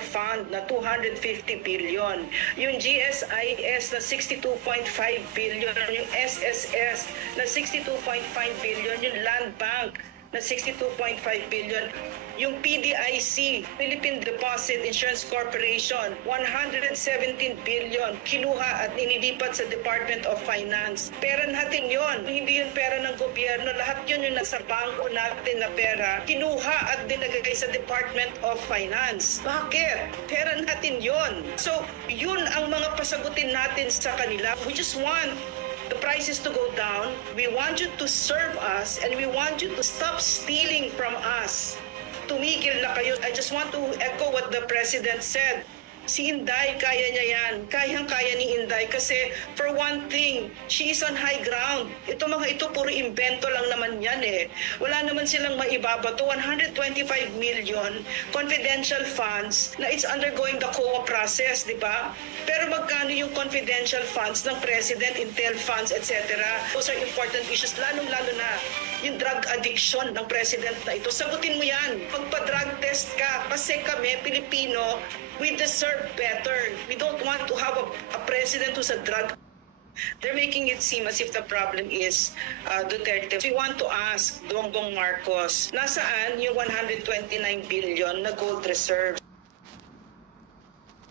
fund na 250 billion, yung GSIS na 62.5 billion, yung SSS na 62.5 billion, yung Land Bank na 62.5 billion, yung PDIC, Philippine Deposit Insurance Corporation, 117 billion, kinuha at inilipat sa Department of Finance. Pera natin yon, hindi yun pera ng gobyerno, lahat yun yung nasa bangko natin na pera, kinuha at dinagay sa Department of Finance. Bakit? Pera natin yon. So, yun ang mga pasagutin natin sa kanila. We just want the prices to go down. We want you to serve us and we want you to stop stealing from us. Tumigil na kayo. I just want to echo what the President said. Si Inday, kaya niya yan. Kayang-kaya ni Inday kasi for one thing, she is on high ground. Ito mga ito, puro invento lang naman yan eh. Wala naman silang maibabato. 125 million confidential funds na it's undergoing the COA process, di ba? Pero magkano yung confidential funds ng President, Intel funds, etc. Those are important issues, lalong-lalo na yung drug addiction ng President na ito. Sagutin mo yan. Pagpa-drug test ka, kasi kami, Pilipino, we deserve better. We don't want to have a president who's a drug. They're making it seem as if the problem is Duterte. We want to ask Bongbong Marcos, nasaan yung 129 billion na gold reserves?